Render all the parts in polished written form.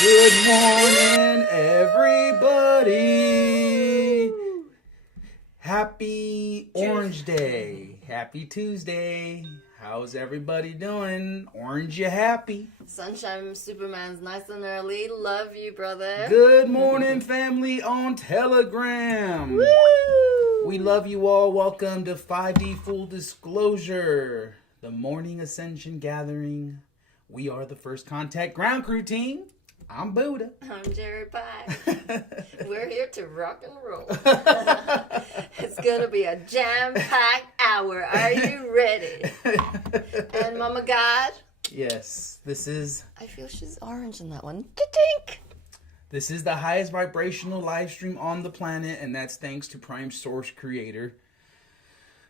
Good morning, everybody. Happy Orange Day. Happy Tuesday. How's everybody doing? Orange, you happy? Sunshine Superman's nice and early. Love you, brother. Good morning, family on Telegram. Woo! We love you all. Welcome to 5D Full Disclosure, the morning Ascension gathering. We are the First Contact Ground Crew team. I'm Buddha. I'm Jerry Pie. We're here to rock and roll. It's going to be a jam-packed hour. Are you ready? And Mama God? Yes, this is... I feel she's orange in that one. Tink! This is the highest vibrational live stream on the planet, and that's thanks to Prime Source Creator,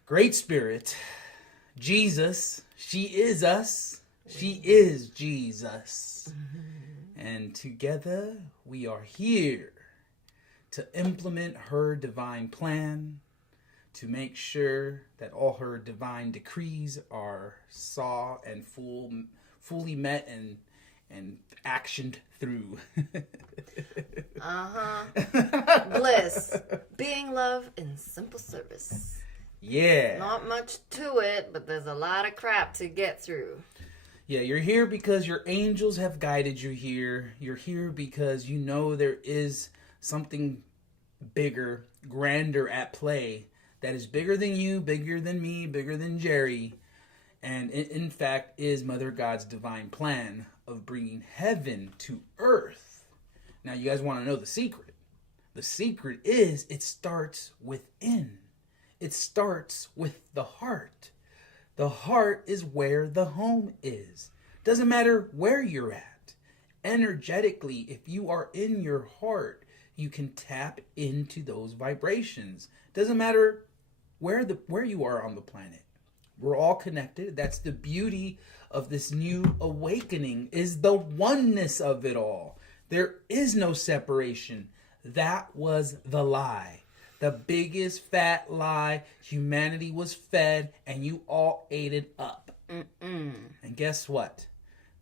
Great Spirit, Jesus. She is us. She is Jesus. And together we are here to implement her divine plan, to make sure that all her divine decrees are saw and fully met and actioned through. Bliss. Being love in simple service. Yeah. Not much to it, but there's a lot of crap to get through. Yeah, you're here because your angels have guided you here. You're here because you know there is something bigger, grander at play that is bigger than you, bigger than me, bigger than Jerry. And it, in fact, is Mother God's divine plan of bringing heaven to earth. Now, you guys want to know the secret. The secret is it starts within. It starts with the heart. The heart is where the home is. Doesn't matter where you're at. Energetically, if you are in your heart, you can tap into those vibrations. Doesn't matter where you are on the planet. We're all connected. That's the beauty of this new awakening, is the oneness of it all. There is no separation. That was the lie. The biggest fat lie humanity was fed, and you all ate it up. And guess what?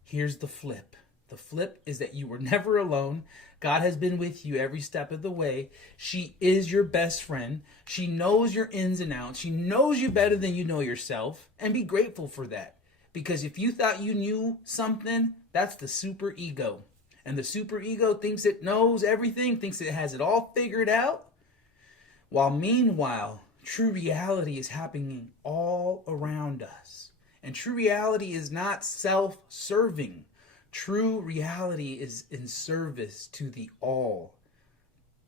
Here's the flip. The flip is that you were never alone. God has been with you every step of the way. She is your best friend. She knows your ins and outs. She knows you better than you know yourself. And be grateful for that. Because if you thought you knew something, that's the super ego. And the super ego thinks it knows everything, thinks it has it all figured out. While meanwhile, true reality is happening all around us. And true reality is not self-serving. True reality is in service to the all.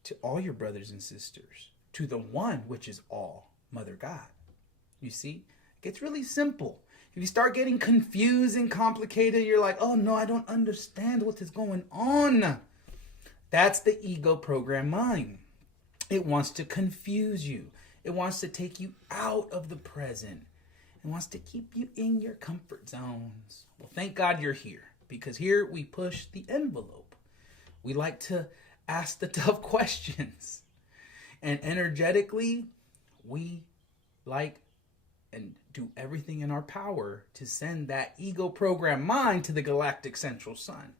To all your brothers and sisters. To the one which is all, Mother God. You see? It gets really simple. If you start getting confused and complicated, you're like, oh no, I don't understand what is going on. That's the ego program mind. It wants to confuse you. It wants to take you out of the present. It wants to keep you in your comfort zones. Well, thank God you're here, because here we push the envelope. We like to ask the tough questions. And energetically, we like and do everything in our power to send that ego program mind to the galactic central sun.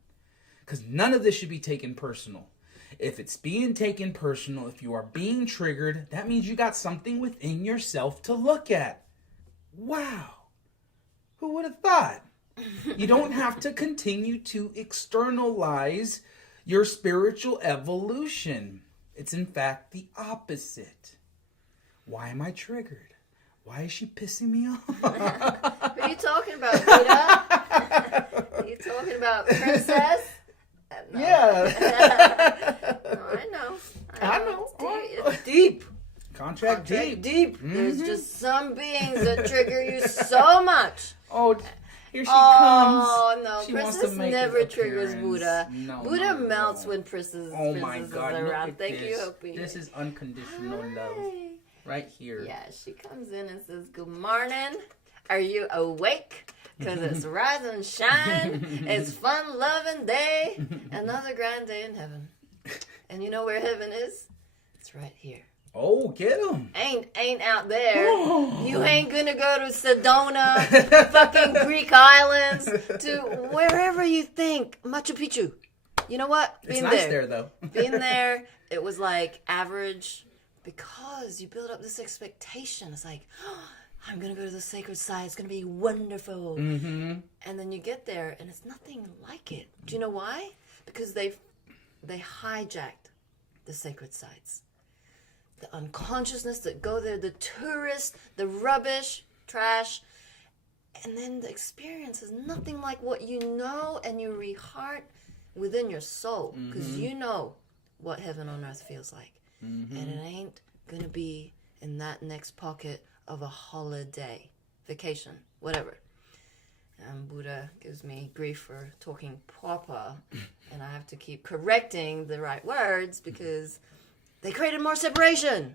Because none of this should be taken personal. If it's being taken personal, if you are being triggered, that means you got something within yourself to look at. Wow. Who would have thought? You don't have to continue to externalize your spiritual evolution. It's in fact the opposite. Why am I triggered? Why is she pissing me off? Who are you talking about, Buddha? Are you talking about Princess? No. Yeah. No, I know. It's deep. Contract deep. Mm-hmm. There's just some beings that trigger you so much. Oh, here she comes. Oh, no. She Princess never triggers Buddha. No, Buddha no, melts no. when Princess Oh my is God, around. look at Thank this. you, Hopi. This is unconditional love. Right here. Yeah, she comes in and says, good morning. Are you awake? Because it's rise and shine. It's fun loving day. Another grand day in heaven. And you know where heaven is? It's right here. Oh, get him. Ain't out there. You ain't gonna go to Sedona, fucking Greek islands, to wherever you think. Machu Picchu. You know what? It's nice there though. Being there, it was like average because you build up this expectation. It's like, oh, I'm going to go to the sacred site. It's going to be wonderful. Mm-hmm. And then you get there and it's nothing like it. Do you know why? Because they hijacked the sacred sites. The unconsciousness that go there, the tourists, the rubbish, trash. And then the experience is nothing like what you know and you re-heart within your soul. Because you know what heaven on earth feels like. And it ain't going to be in that next pocket of a holiday, vacation, whatever. And Buddha gives me grief for talking proper. And I have to keep correcting the right words because they created more separation.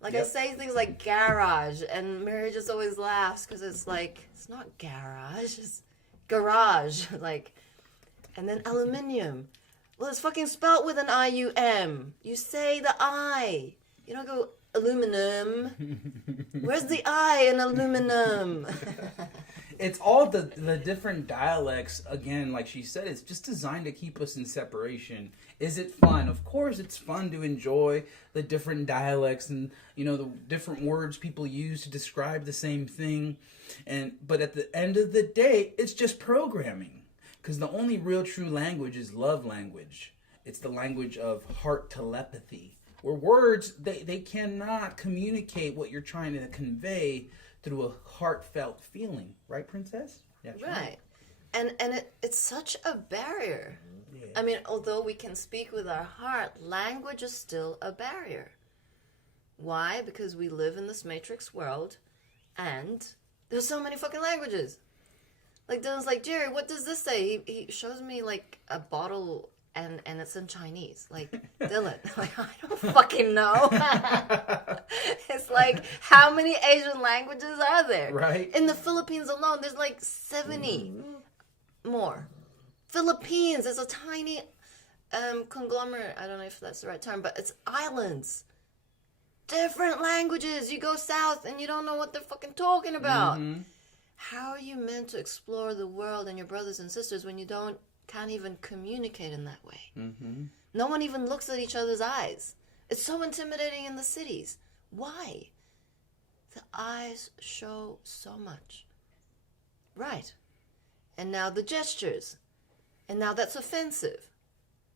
Like I say things like garage, and Mary just always laughs because it's like, it's not garage, it's garage. Like, and then aluminium. Well, it's fucking spelt with an I-U-M. You say the I. You don't go aluminum. Where's the I in aluminum? It's all the different dialects. Again, like she said, it's just designed to keep us in separation. Is it fun? Of course it's fun to enjoy the different dialects and, you know, the different words people use to describe the same thing. But at the end of the day, it's just programming. Because the only real true language is love language. It's the language of heart telepathy. Where words, they cannot communicate what you're trying to convey through a heartfelt feeling. Right, Princess? Yeah, right. And it's such a barrier. Yeah. I mean, although we can speak with our heart, language is still a barrier. Why? Because we live in this matrix world and there's so many fucking languages. Like, Dylan's like, Jerry, what does this say? He shows me, like, a bottle and it's in Chinese. Like, Dylan, like, I don't fucking know. It's like, how many Asian languages are there? Right. In the Philippines alone, there's like 70 more. Philippines is a tiny conglomerate. I don't know if that's the right term, but it's islands. Different languages. You go south and you don't know what they're fucking talking about. How are you meant to explore the world and your brothers and sisters when you can't even communicate in that way? No one even looks at each other's eyes. It's so intimidating in the cities. Why? The eyes show so much. Right. And now the gestures. And now that's offensive.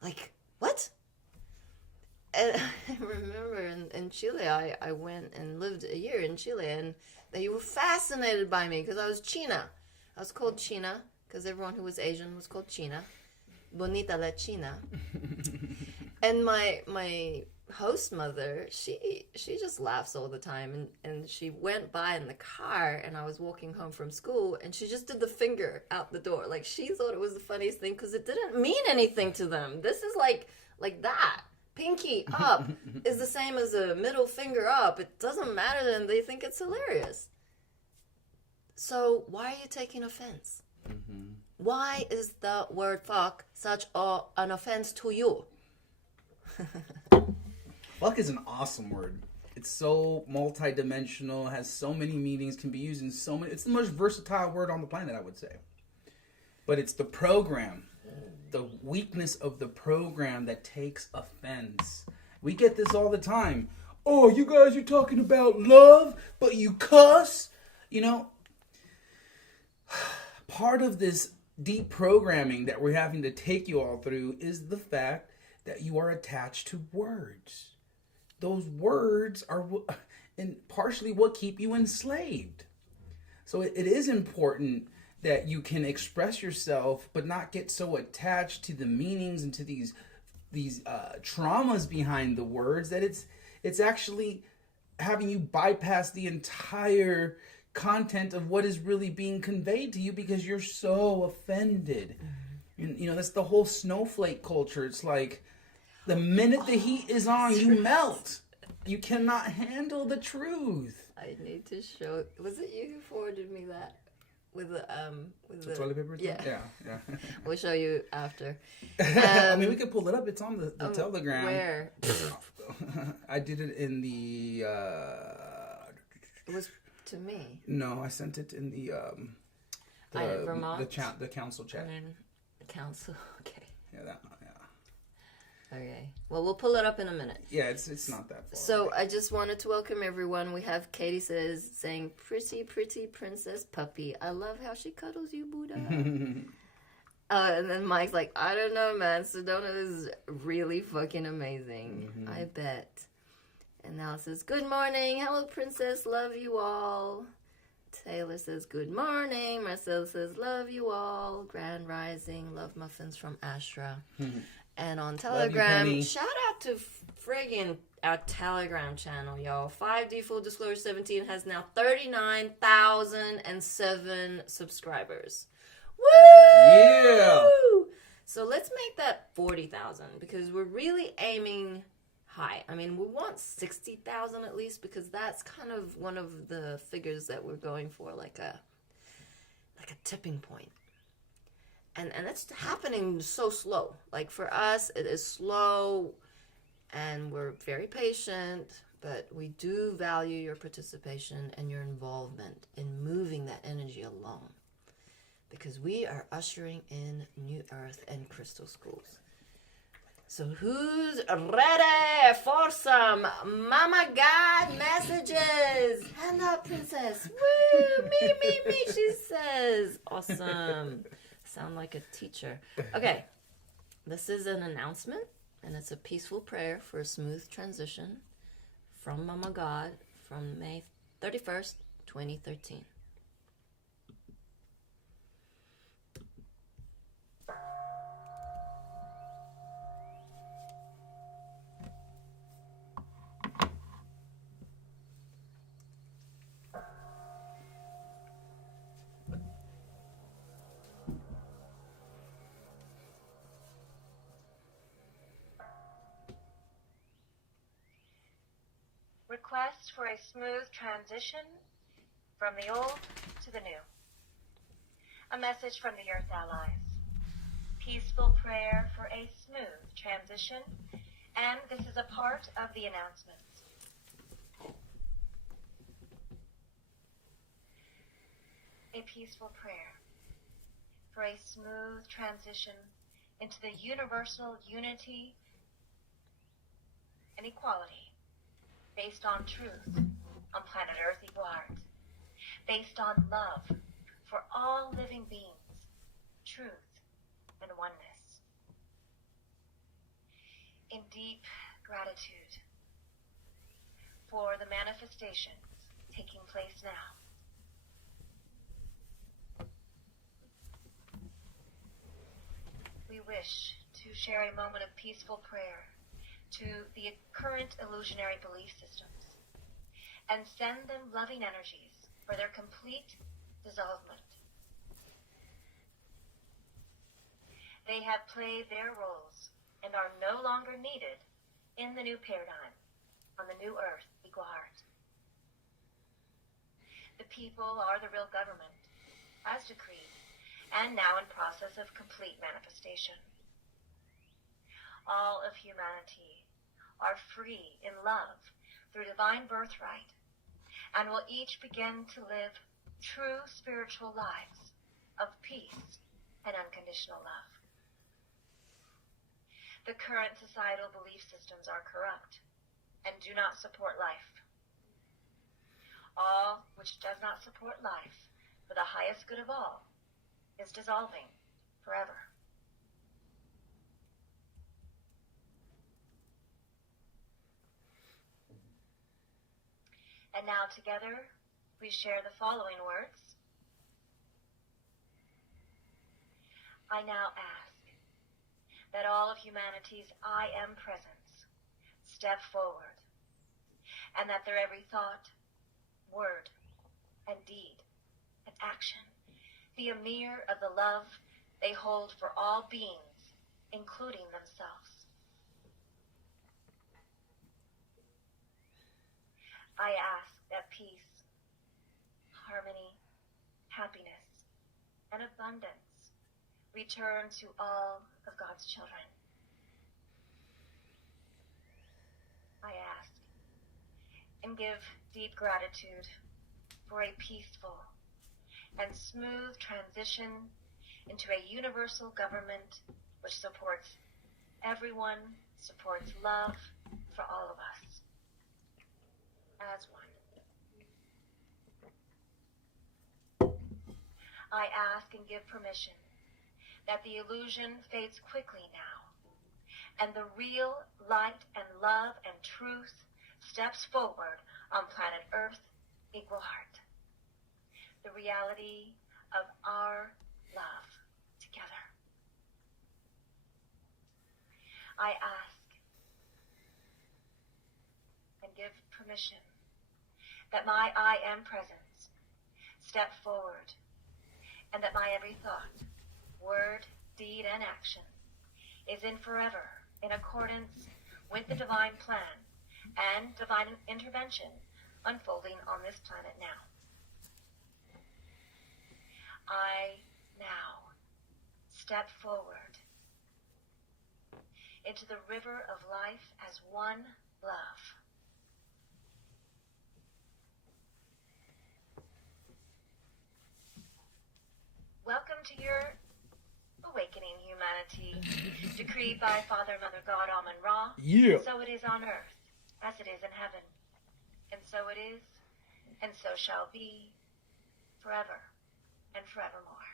Like, what? And I remember in Chile, I went and lived a year in Chile, and they were fascinated by me because I was China. I was called China because everyone who was Asian was called China. Bonita la China. And my host mother, she just laughs all the time. And she went by in the car, and I was walking home from school, and she just did the finger out the door. Like, she thought it was the funniest thing because it didn't mean anything to them. This is like that. Pinky up is the same as a middle finger up. It doesn't matter to them. They think it's hilarious. So why are you taking offense? Why is the word fuck such an offense to you? Fuck is an awesome word. It's so multi-dimensional, has so many meanings, can be used in so many... It's the most versatile word on the planet, I would say. But it's the program. The weakness of the program that takes offense. We get this all the time. Oh, you guys are talking about love, but you cuss. You know, part of this deep programming that we're having to take you all through is the fact that you are attached to words. Those words are partially what keep you enslaved. So it is important that you can express yourself, but not get so attached to the meanings and to these traumas behind the words that it's actually having you bypass the entire content of what is really being conveyed to you because you're so offended. And, you know, that's the whole snowflake culture. It's like the minute the heat is on, you melt. You cannot handle the truth. I need to show. Was it you who forwarded me that? With the toilet paper? Yeah. Yeah. We'll show you after. I mean, we could pull it up. It's on the Telegram. Where? I did it in the... It was to me. No, I sent it in the Vermont? the council chat. Council, okay. Yeah, that one, yeah. Okay. Well, we'll pull it up in a minute. Yeah, it's not that far. So I just wanted to welcome everyone. We have Katie saying, pretty, pretty princess puppy. I love how she cuddles you, Buddha. And then Mike's like, I don't know, man. Sedona is really fucking amazing. I bet. And now it says, good morning. Hello, princess. Love you all. Taylor says, good morning. Marcel says, love you all. Grand Rising. Love muffins from Ashra. And on Telegram, you, shout out to friggin' our Telegram channel, y'all. 5D Full Disclosure 17 has now 39,007 subscribers. Woo! Yeah! So let's make that 40,000 because we're really aiming high. I mean, we want 60,000 at least because that's kind of one of the figures that we're going for, like a tipping point. And it's happening so slow. Like for us, it is slow and we're very patient, but we do value your participation and your involvement in moving that energy along. Because we are ushering in New Earth and Crystal Schools. So who's ready for some Mama God messages? Hand up, princess. Woo! Me, she says. Awesome. Sound like a teacher. Okay. This is an announcement, and it's a peaceful prayer for a smooth transition from Mama God from May 31st, 2013. Request for a smooth transition from the old to the new. A message from the Earth Allies. Peaceful prayer for a smooth transition, and this is a part of the announcements. A peaceful prayer for a smooth transition into the universal unity and equality based on truth on planet Earth equal heart, based on love for all living beings, truth and oneness. In deep gratitude for the manifestations taking place now, we wish to share a moment of peaceful prayer to the current illusionary belief systems and send them loving energies for their complete dissolvement. They have played their roles and are no longer needed in the new paradigm on the new Earth equal heart. The people are the real government, as decreed, and now in process of complete manifestation. All of humanity are free in love through divine birthright and will each begin to live true spiritual lives of peace and unconditional love. The current societal belief systems are corrupt and do not support life. All which does not support life for the highest good of all is dissolving forever. And now together, we share the following words. I now ask that all of humanity's I am presence step forward, and that their every thought, word, and deed, and action be a mirror of the love they hold for all beings, including themselves. I ask that peace, harmony, happiness, and abundance return to all of God's children. I ask and give deep gratitude for a peaceful and smooth transition into a universal government which supports everyone supports love for all of us as one. I ask and give permission that the illusion fades quickly now, and the real light and love and truth steps forward on planet Earth, equal heart. The reality of our love together. I ask and give permission that my I am presence step forward, and that my every thought, word, deed, and action is in forever in accordance with the divine plan and divine intervention unfolding on this planet now. I now step forward into the river of life as one love. Welcome to your awakening, humanity, decreed by Father, Mother, God, Amun-Ra. Yeah. So it is on earth, as it is in heaven. And so it is, and so shall be, forever and forevermore.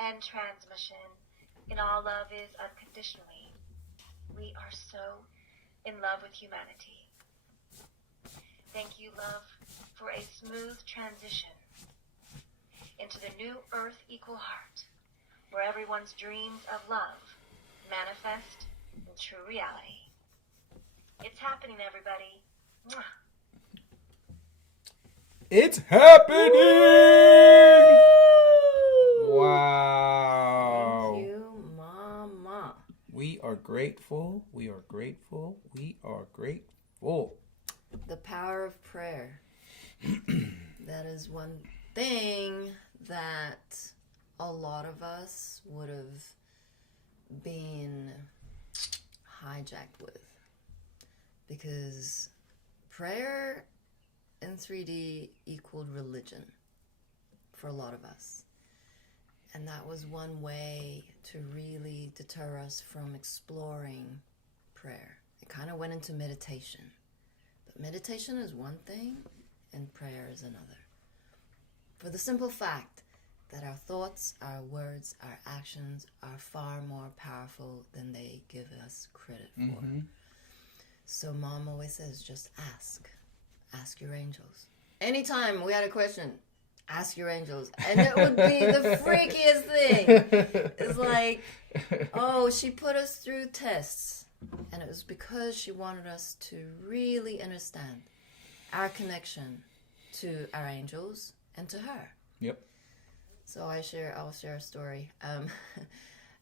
And transmission in all love is unconditionally. We are so in love with humanity. Thank you, love, for a smooth transition into the new earth equal heart, where everyone's dreams of love manifest in true reality. It's happening, everybody. Mwah. It's happening! Wow. Thank you, Mama. We are grateful. We are grateful. We are grateful. The power of prayer. That is one thing that a lot of us would have been hijacked with. Because prayer in 3D equaled religion for a lot of us. And that was one way to really deter us from exploring prayer. It kind of went into meditation. But meditation is one thing and prayer is another. For the simple fact that our thoughts, our words, our actions are far more powerful than they give us credit for. Mm-hmm. So Mom always says, just ask. Ask your angels. Anytime we had a question, ask your angels. And it would be the freakiest thing. It's like, oh, she put us through tests. And it was because she wanted us to really understand our connection to our angels and to her. Yep. So I'll share a story.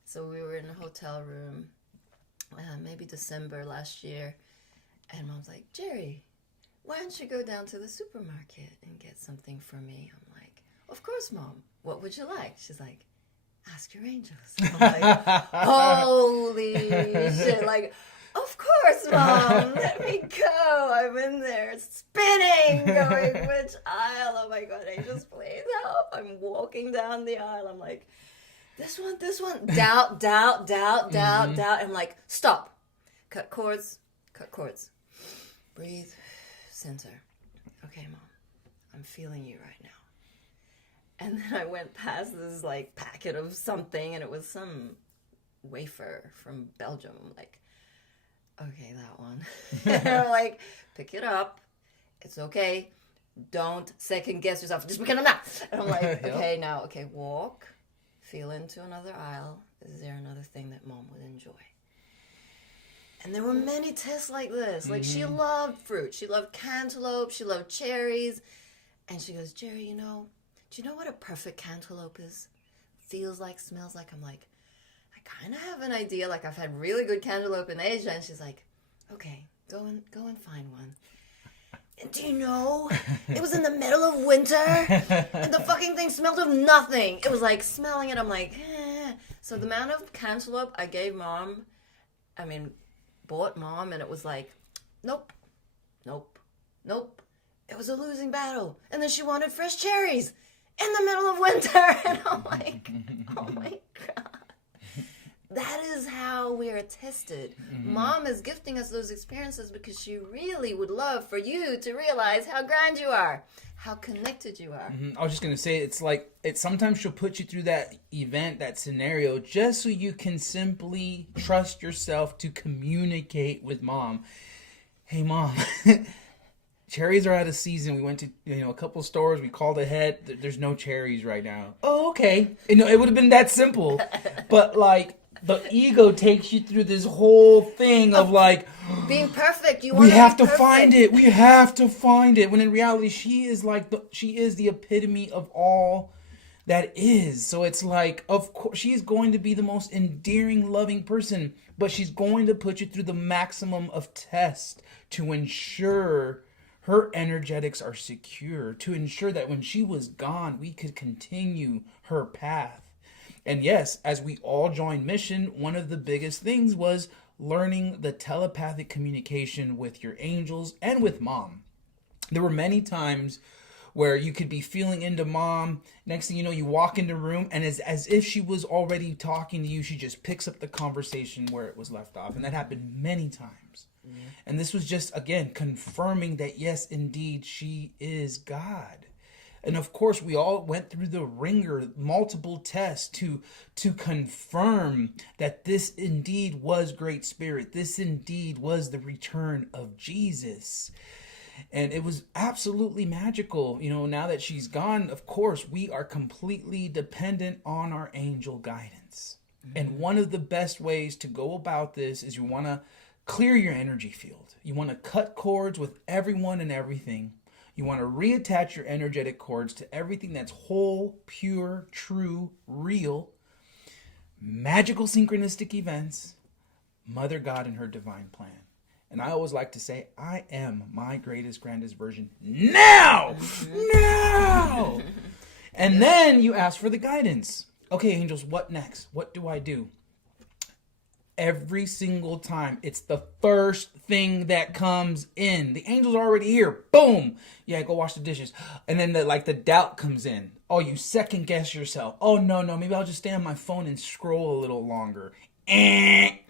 So we were in a hotel room, maybe December last year, and Mom's like, Jerry, why don't you go down to the supermarket and get something for me? I'm like, of course, Mom. What would you like? She's like, ask your angels. I'm like, holy shit. Like, of course, Mom. Let me go. I'm in there spinning, going, which aisle? Oh my God, angels, please help. I'm walking down the aisle. I'm like, this one. Doubt. I'm like, stop. Cut cords. Breathe. Center. Okay, Mom. I'm feeling you right now. And then I went past this like packet of something, and it was some wafer from Belgium. I'm like, okay, that one. And I'm like, pick it up. It's okay. Don't second guess yourself. Just pretend I'm not. And I'm like, okay, now, walk. Feel into another aisle. Is there another thing that Mom would enjoy? And there were many tests like this. Like, she loved fruit. She loved cantaloupe. She loved cherries. And she goes, Jerry, do you know what a perfect cantaloupe is? Feels like, smells like. I'm like, I kind of have an idea. Like, I've had really good cantaloupe in Asia. And she's like, okay, go and find one. And do you know, it was in the middle of winter. And the fucking thing smelled of nothing. It was like smelling it. I'm like, eh. So the amount of cantaloupe I gave Mom, bought Mom, and it was like, nope. It was a losing battle. And then she wanted fresh cherries in the middle of winter. And I'm like, oh my God. That is how are tested. Mom is gifting us those experiences because she really would love for you to realize how grand you are, how connected you are. I was just going to say, it's like, sometimes she'll put you through that event, that scenario, just so you can simply trust yourself to communicate with mom. Hey, mom, cherries are out of season. We went to a couple stores. We called ahead. There's no cherries right now. Oh, okay. It would have been that simple. But like the ego takes you through this whole thing of like being perfect. We have to find it. We have to find it. When in reality, she is the epitome of all that is. So it's like, of course, she's going to be the most endearing, loving person, but she's going to put you through the maximum of test to ensure her energetics are secure, to ensure that when she was gone, we could continue her path. And yes, as we all joined mission, one of the biggest things was learning the telepathic communication with your angels and with mom. There were many times where you could be feeling into mom. Next thing you know, you walk into the room, and as if she was already talking to you, she just picks up the conversation where it was left off. And that happened many times. And this was just, again, confirming that, yes, indeed, she is God. And of course, we all went through the ringer, multiple tests to confirm that this indeed was Great Spirit. This indeed was the return of Jesus. And it was absolutely magical. Now that she's gone, of course, we are completely dependent on our angel guidance. And one of the best ways to go about this is you want to clear your energy field. You want to cut cords with everyone and everything. You want to reattach your energetic cords to everything that's whole, pure, true, real, magical synchronistic events, Mother God and her divine plan. And I always like to say, I am my greatest, grandest version now! Now! And then you ask for the guidance. Okay, angels, what next? What do I do? Every single time, it's the first thing that comes in. The angel's are already here. Boom! Yeah, go wash the dishes. And then the doubt comes in. Oh, you second guess yourself. Oh, no, maybe I'll just stay on my phone and scroll a little longer. I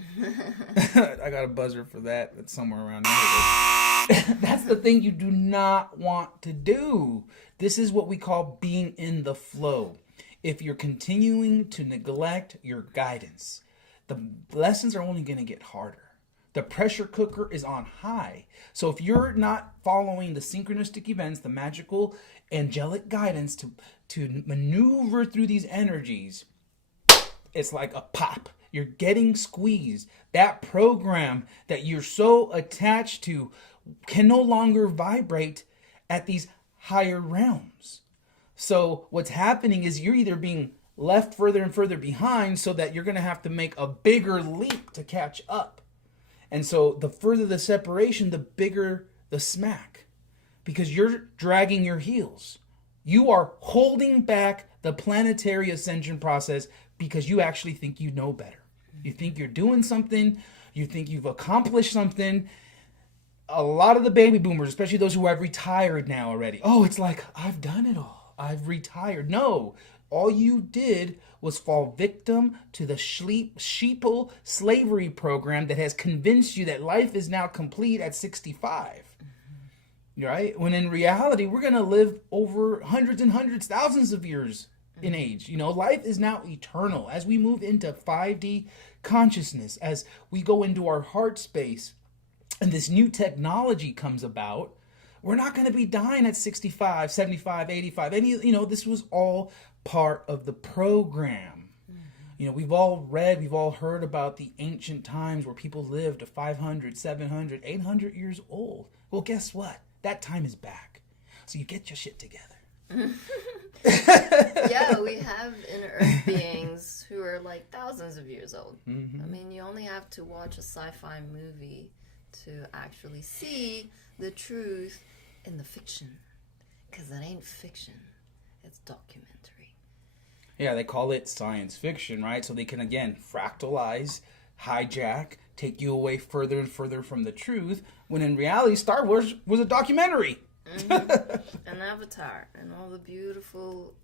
got a buzzer for that. That's somewhere around here. That's the thing you do not want to do. This is what we call being in the flow. If you're continuing to neglect your guidance, the lessons are only going to get harder. The pressure cooker is on high. So if you're not following the synchronistic events, the magical angelic guidance to maneuver through these energies, it's like a pop. You're getting squeezed. That program that you're so attached to can no longer vibrate at these higher realms. So what's happening is you're either being left further and further behind so that you're going to have to make a bigger leap to catch up. And so the further the separation, the bigger the smack, because you're dragging your heels. You are holding back the planetary ascension process because you actually think you know better. You think you're doing something. You think you've accomplished something. A lot of the baby boomers, especially those who have retired now already. Oh, it's like, I've done it all. I've retired. No, all you did was fall victim to the sheeple slavery program that has convinced you that life is now complete at 65. Right? When in reality, we're going to live over hundreds and hundreds, thousands of years in age. Life is now eternal. As we move into 5D consciousness, as we go into our heart space, and this new technology comes about, we're not going to be dying at 65, 75, 85. This was all part of the program. We've all read, we've all heard about the ancient times where people lived to 500, 700, 800 years old. Well, guess what? That time is back. So you get your shit together. Yeah, we have inner earth beings who are like thousands of years old. I mean, you only have to watch a sci-fi movie to actually see the truth in the fiction. Because it ain't fiction. It's documentary. Yeah, they call it science fiction, right? So they can, again, fractalize, hijack, take you away further and further from the truth, when in reality, Star Wars was a documentary. And Avatar, and all the beautiful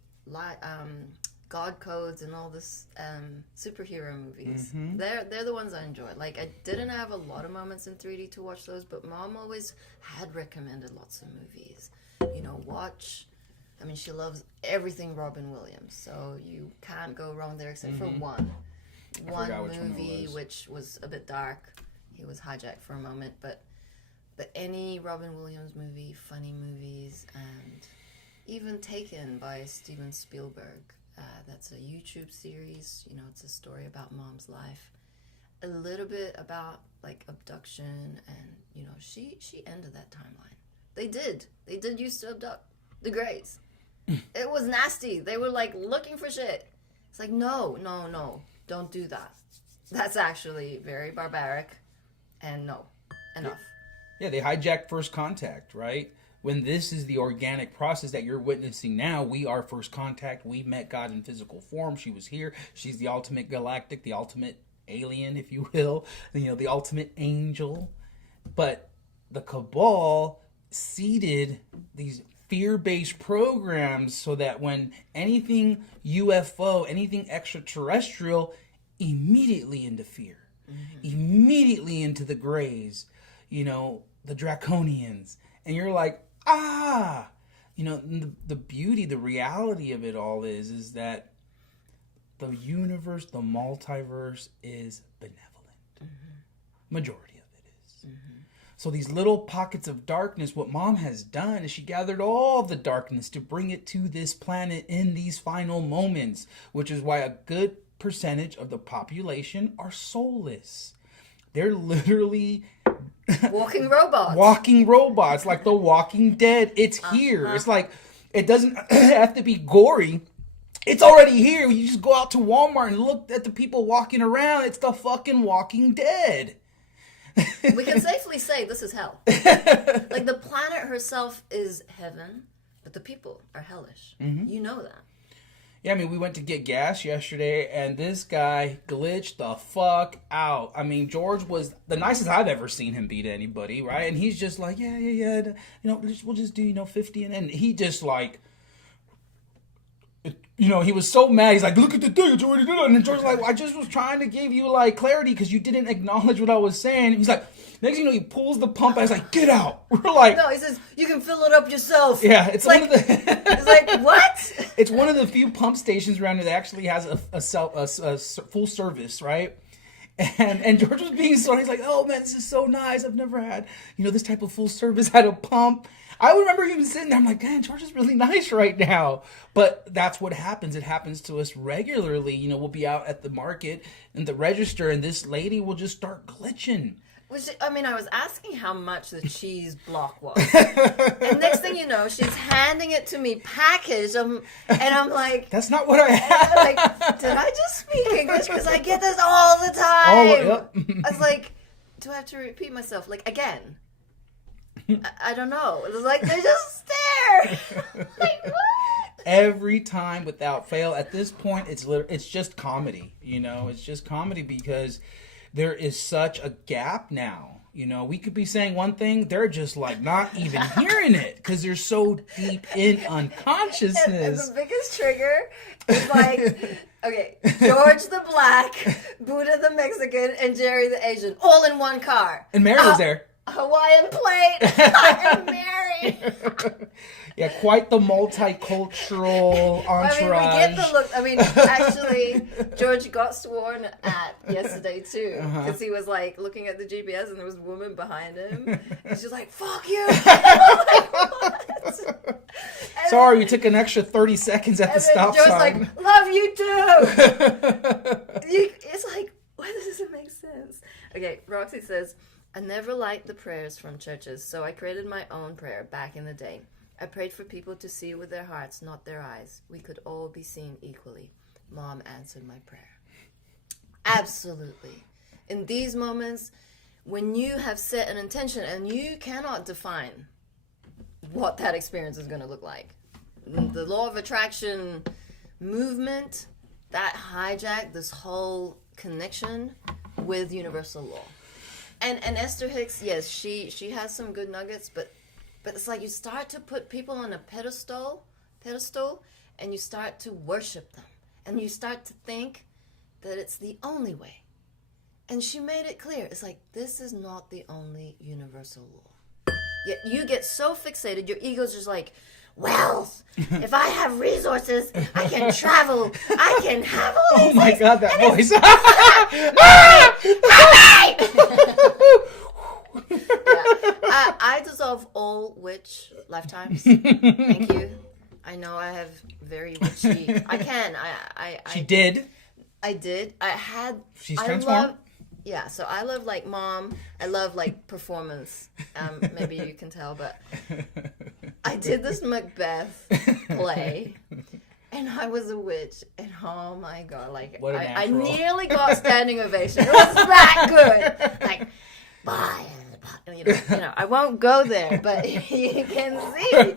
God codes and all this superhero movies. They're the ones I enjoy. Like, I didn't have a lot of moments in 3D to watch those, but Mom always had recommended lots of movies. You know, watch. I mean, she loves everything Robin Williams, so you can't go wrong there except for one movie, which was a bit dark. He was hijacked for a moment, but any Robin Williams movie, funny movies, and even Taken by Steven Spielberg. That's a YouTube series. You know, it's a story about Mom's life. A little bit about, like, abduction, and, you know, she ended that timeline. They did used to abduct the Greys. It was nasty. They were, like, looking for shit. It's like, no, don't do that. That's actually very barbaric, and no, enough. Yeah, they hijacked First Contact, right? When this is the organic process that you're witnessing now, we are First Contact. We met God in physical form. She was here. She's the ultimate galactic, the ultimate alien, if you will. You know, the ultimate angel. But the Cabal seeded these fear-based programs so that when anything UFO, anything extraterrestrial, immediately into fear. Immediately into the Greys, you know, the Draconians. And you're like, you know, the beauty, the reality of it all is that the universe, the multiverse is benevolent. Majority of it is. So these little pockets of darkness, what Mom has done is she gathered all the darkness to bring it to this planet in these final moments, which is why a good percentage of the population are soulless. They're literally walking robots. Walking robots, like The Walking Dead. It's here. It's like, it doesn't have to be gory. It's already here. You just go out to Walmart and look at the people walking around. It's the fucking Walking Dead. We can safely say this is hell. Like, the planet herself is heaven, but the people are hellish. You know that. Yeah, I mean, we went to get gas yesterday, and this guy glitched the fuck out. I mean, George was the nicest I've ever seen him be to anybody, right? And he's just like, yeah, you know, we'll just do, 50, and he just like, you know, he was so mad. He's like, look at the thing, it's already done. And George's like, well, I just was trying to give you, like, clarity because you didn't acknowledge what I was saying. He's like, next thing you know, he pulls the pump out. He's like, get out. We're like... No, he says, you can fill it up yourself. Yeah, it's like, one of the... It's like, what? It's one of the few pump stations around here that actually has a full service, right? And George was being so... He's like, oh, man, this is so nice. I've never had, this type of full service at a pump. I remember even sitting there, I'm like, man, George is really nice right now. But that's what happens. It happens to us regularly. We'll be out at the market and the register, and this lady will just start glitching. I was asking how much the cheese block was. And next thing you know, she's handing it to me packaged. And I'm like... That's not what I had. Like, did I just speak English? Because I get this all the time. Oh, yep. I was like, do I have to repeat myself? Like, again? I don't know. It was like, they just stare. Like, what? Every time without fail. At this point, it's just comedy. It's just comedy because there is such a gap now. We could be saying one thing, they're just like not even hearing it because they're so deep in unconsciousness. And the biggest trigger is like, okay, George the Black, Buddha the Mexican, and Jerry the Asian, all in one car. And Mary was there. Hawaiian plate and Mary. Yeah, quite the multicultural entourage. We get the look. Actually, George got sworn at yesterday too, because he was like looking at the GPS and there was a woman behind him, and she's like, "Fuck you!" Like, what? Sorry, you took an extra 30 seconds at the stop George's sign. Like, "Love you too." It's like, why does it make sense? Okay, Roxy says, I never liked the prayers from churches, so I created my own prayer back in the day. I prayed for people to see with their hearts, not their eyes. We could all be seen equally. Mom answered my prayer. Absolutely. In these moments, when you have set an intention and you cannot define what that experience is going to look like. The law of attraction movement, that hijacked this whole connection with universal law. And Esther Hicks, yes, she has some good nuggets, but it's like you start to put people on a pedestal, and you start to worship them. And you start to think that it's the only way. And she made it clear. It's like, this is not the only universal law. Yet you get so fixated, your ego's just like, wealth. If I have resources, I can travel. I can have all these Oh my things. God, that voice. Yeah. I dissolve all witch lifetimes. Thank you. I know I have very witchy. I can. She did. I did. I had. She's I transformed. love, yeah. So I love like mom. I love like performance. Maybe you can tell, but I did this Macbeth play. And I was a witch, and oh my God, like, What a I natural. nearly got standing ovation. It was that good. Like, bye. You know, I won't go there, but you can see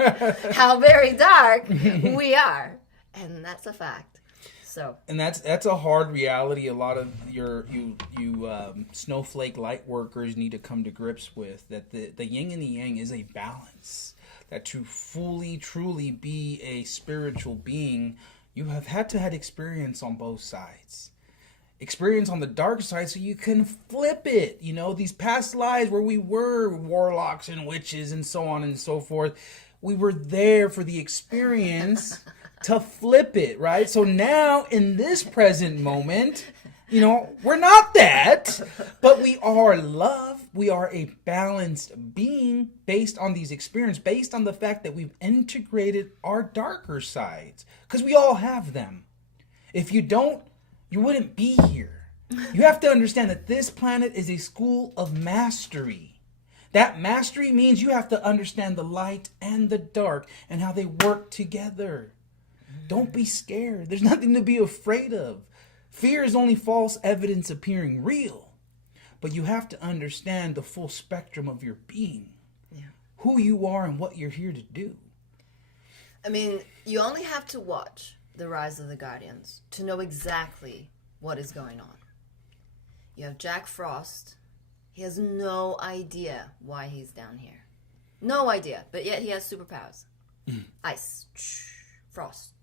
how very dark we are. And that's a fact. So. And that's a hard reality a lot of you snowflake light workers need to come to grips with, that the yin and the yang is a balance. That to fully, truly be a spiritual being, you have had to have experience on both sides. Experience on the dark side so you can flip it. You know, these past lives where we were warlocks and witches and so on and so forth, we were there for the experience to flip it, right? So now in this present moment, you know, we're not that, but we are love. We are a balanced being based on these experiences, based on the fact that we've integrated our darker sides, because we all have them. If you don't, you wouldn't be here. You have to understand that this planet is a school of mastery. That mastery means you have to understand the light and the dark and how they work together. Don't be scared. There's nothing to be afraid of. Fear is only false evidence appearing real. But you have to understand the full spectrum of your being. Yeah. Who you are and what you're here to do. I mean, you only have to watch The Rise of the Guardians to know exactly what is going on. You have Jack Frost. He has no idea why he's down here. No idea. But yet he has superpowers. Ice. Frost.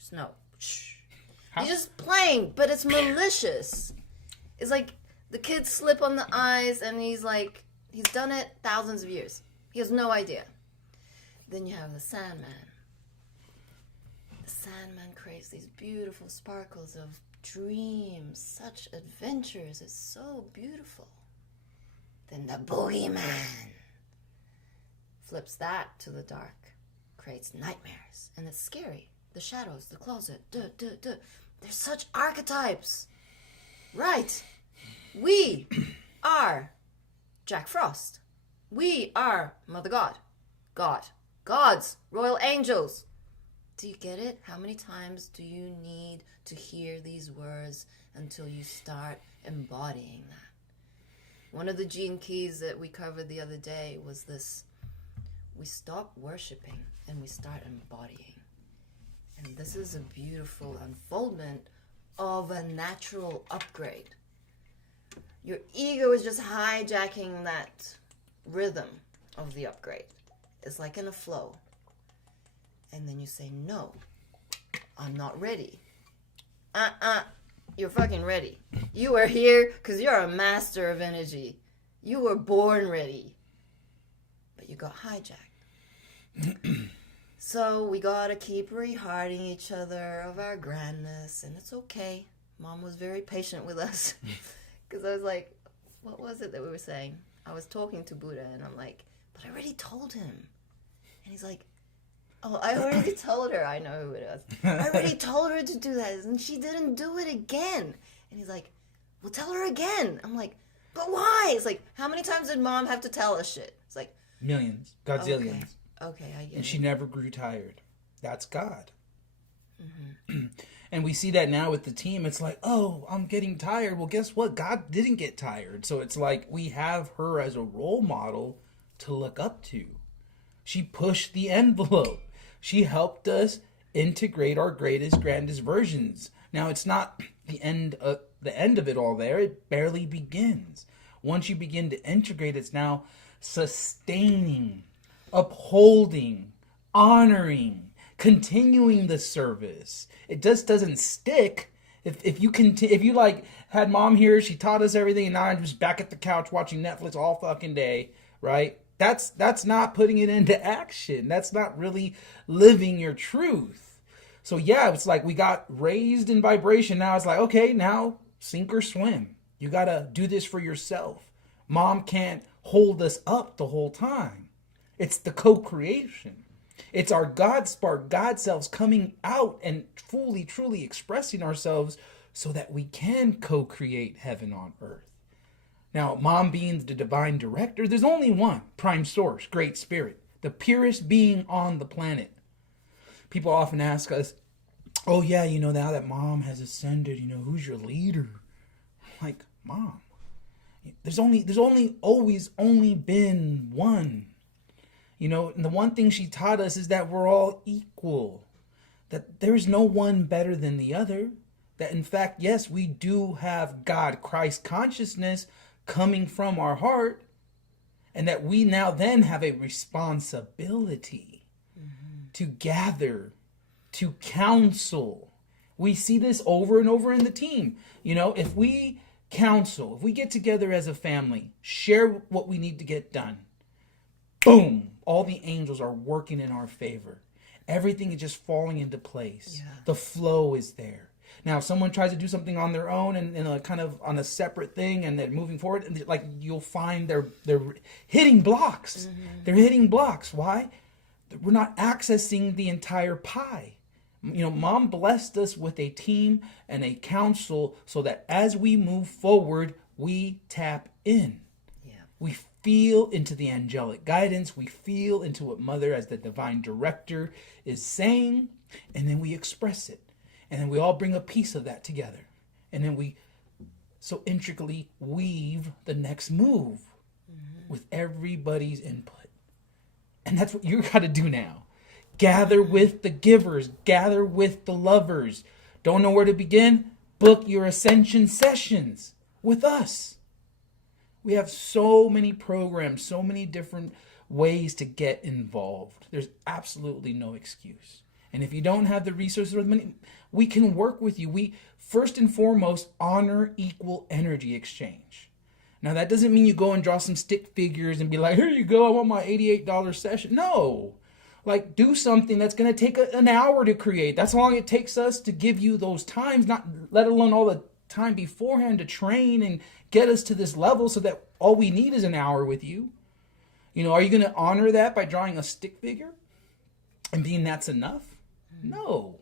Snow. He's just playing, but it's malicious. It's like the kids slip on the ice and he's like, he's done it thousands of years. He has no idea. Then you have the Sandman. The Sandman creates these beautiful sparkles of dreams, such adventures. It's so beautiful. Then the Boogeyman flips that to the dark, creates nightmares, and it's scary. The shadows, the closet, There's such archetypes. Right. We are Jack Frost. We are Mother God. God. Gods. Royal angels. Do you get it? How many times do you need to hear these words until you start embodying that? One of the gene keys that we covered the other day was this. We stop worshiping and we start embodying. And this is a beautiful unfoldment of a natural upgrade. Your ego is just hijacking that rhythm of the upgrade. It's like in a flow. And then you say, no, I'm not ready. You're fucking ready. You are here because you're a master of energy. You were born ready. But you got hijacked. So we gotta keep reharding each other of our grandness, and it's okay. Mom was very patient with us. Because I was like, what was it that we were saying? I was talking to Buddha, and I'm like, but I already told him. And he's like, oh, I already told her. I know who it was. I already told her to do that, and she didn't do it again. And he's like, well, tell her again. I'm like, but why? It's like, how many times did Mom have to tell us shit? It's like, millions, godzillions. Okay, I get it. And she never grew tired. That's God. Mm-hmm. And we see that now with the team. It's like, oh, I'm getting tired. Well, guess what? God didn't get tired. So it's like we have her as a role model to look up to. She pushed the envelope. She helped us integrate our greatest, grandest versions. Now, it's not the end of it all there. It barely begins. Once you begin to integrate, it's now sustaining, upholding, honoring, continuing the service. It just doesn't stick. If you like had mom here, she taught us everything, and now I'm just back at the couch watching Netflix all fucking day, right? That's not putting it into action. That's not really living your truth. So yeah, it's like we got raised in vibration. Now it's like, okay, now sink or swim. You gotta do this for yourself. Mom can't hold us up the whole time. It's the co-creation. It's our God spark, God selves coming out and fully, truly expressing ourselves so that we can co-create heaven on earth. Now, mom being the divine director, there's only one prime source, great spirit, the purest being on the planet. People often ask us, oh yeah, now that mom has ascended, who's your leader? Like, mom. There's always only been one. And the one thing she taught us is that we're all equal. That there's no one better than the other. That in fact, yes, we do have God, Christ consciousness coming from our heart. And that we now then have a responsibility to gather, to counsel. We see this over and over in the team. If we counsel, if we get together as a family, share what we need to get done, boom, all the angels are working in our favor. Everything is just falling into place. Yeah. The flow is there. Now, if someone tries to do something on their own and kind of on a separate thing and they're moving forward, and like you'll find they're hitting blocks. They're hitting blocks. Why? We're not accessing the entire pie. Mom blessed us with a team and a council so that as we move forward, we tap in. Yeah. We feel into the angelic guidance. We feel into what Mother as the divine director is saying, and then we express it. And then we all bring a piece of that together. And then we so intricately weave the next move with everybody's input. And that's what you got to do now. Gather with the givers. Gather with the lovers. Don't know where to begin? Book your Ascension sessions with us. We have so many programs, so many different ways to get involved. There's absolutely no excuse. And if you don't have the resources or the money, we can work with you. We, first and foremost, honor equal energy exchange. Now, that doesn't mean you go and draw some stick figures and be like, here you go, I want my $88 session. No. Like, do something that's going to take an hour to create. That's how long it takes us to give you those times, not let alone all the time beforehand to train and get us to this level so that all we need is an hour with you. Are you going to honor that by drawing a stick figure and being that's enough? No.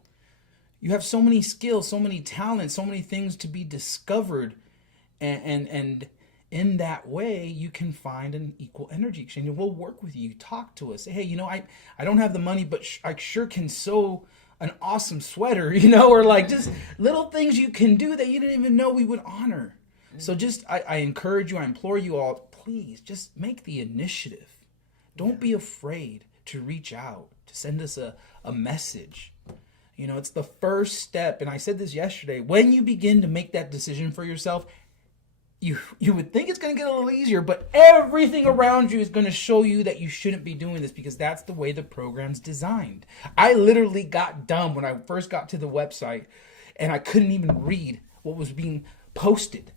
You have so many skills, so many talents, so many things to be discovered. And in that way, you can find an equal energy exchange. And we'll work with you. Talk to us. Say, hey, I don't have the money, but I sure can sew an awesome sweater, or like just little things you can do that you didn't even know we would honor. So just, I encourage you, I implore you all, please just make the initiative. Don't be afraid to reach out, to send us a message. It's the first step. And I said this yesterday. When you begin to make that decision for yourself, you would think it's going to get a little easier, but everything around you is going to show you that you shouldn't be doing this because that's the way the program's designed. I literally got dumb when I first got to the website and I couldn't even read what was being posted.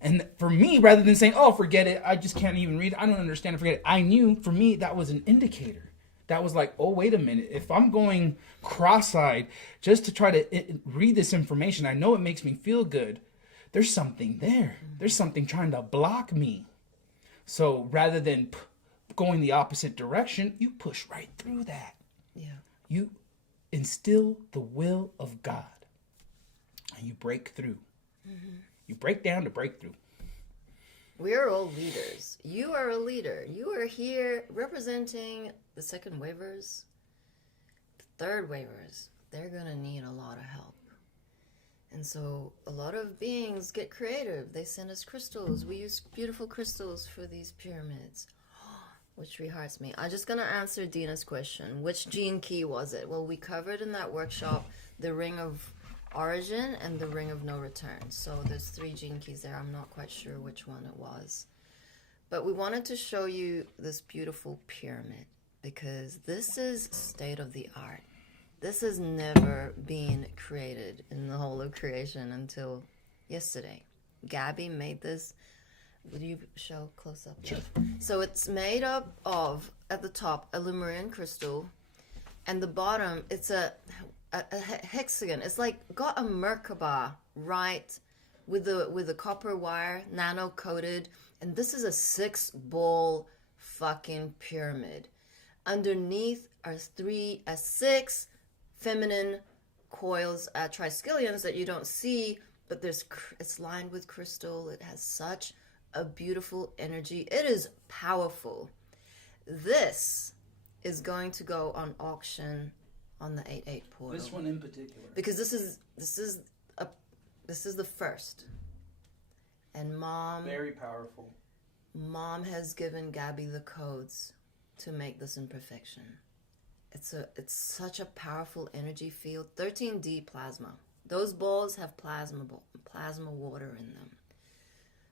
And for me, rather than saying, oh, forget it, I just can't even read, I don't understand, forget it, I knew for me that was an indicator. That was like, oh, wait a minute. If I'm going cross-eyed just to try to read this information, I know it makes me feel good. There's something there. There's something trying to block me. So rather than going the opposite direction, you push right through that. Yeah. You instill the will of God. And you break through. You break down to break through. We are all leaders. You are a leader. You are here representing the second wavers, the third wavers. They're going to need a lot of help. And so a lot of beings get creative. They send us crystals. We use beautiful crystals for these pyramids, which rehearts me. I'm just going to answer Dina's question. Which gene key was it? Well, we covered in that workshop the ring of origin and the ring of no return. So there's 3 gene keys there. I'm not quite sure which one it was. But we wanted to show you this beautiful pyramid because this is state of the art. This has never been created in the whole of creation until yesterday. Gabby made this. Would you show close up? Sure. So it's made up of, at the top, a Lemurian crystal, and the bottom, it's a hexagon. It's like got a Merkaba, right, with the copper wire, nano coated, and this is a 6-ball fucking pyramid. Underneath are 6 feminine coils, triskelions that you don't see, but it's lined with crystal. It has such a beautiful energy. It is powerful. This is going to go on auction on the 8/8 portal. This one in particular. Because this is the first. And Mom, very powerful. Mom has given Gabby the codes to make this in perfection. It's such a powerful energy field. 13D plasma. Those balls have plasma water in them.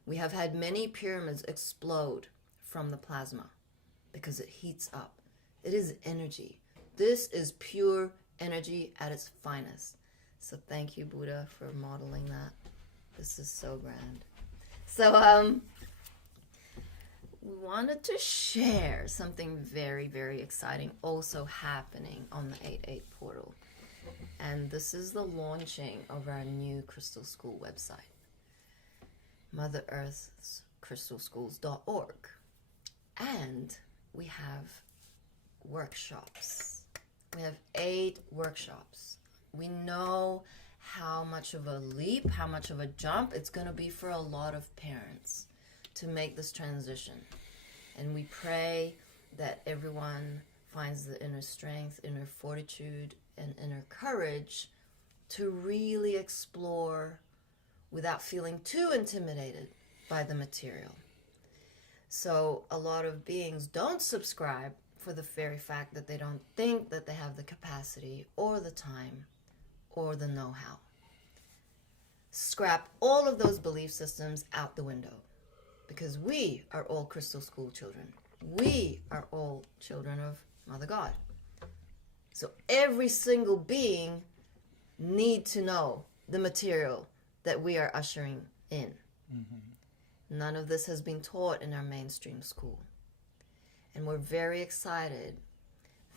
We have had many pyramids explode from the plasma because it heats up. It is energy. This is pure energy at its finest. So thank you, Buddha, for modeling that. This is so grand. So we wanted to share something very, very exciting also happening on the 8/8 portal. And this is the launching of our new Crystal School website, Mother Earth's crystalschools.org. And we have workshops. We have 8 workshops. We know how much of a leap, how much of a jump it's going to be for a lot of parents to make this transition. And we pray that everyone finds the inner strength, inner fortitude, and inner courage to really explore without feeling too intimidated by the material. So a lot of beings don't subscribe for the very fact that they don't think that they have the capacity or the time or the know-how. Scrap all of those belief systems out the window, because we are all Crystal School children. We are all children of Mother God. So every single being need to know the material that we are ushering in. Mm-hmm. None of this has been taught in our mainstream school. And we're very excited.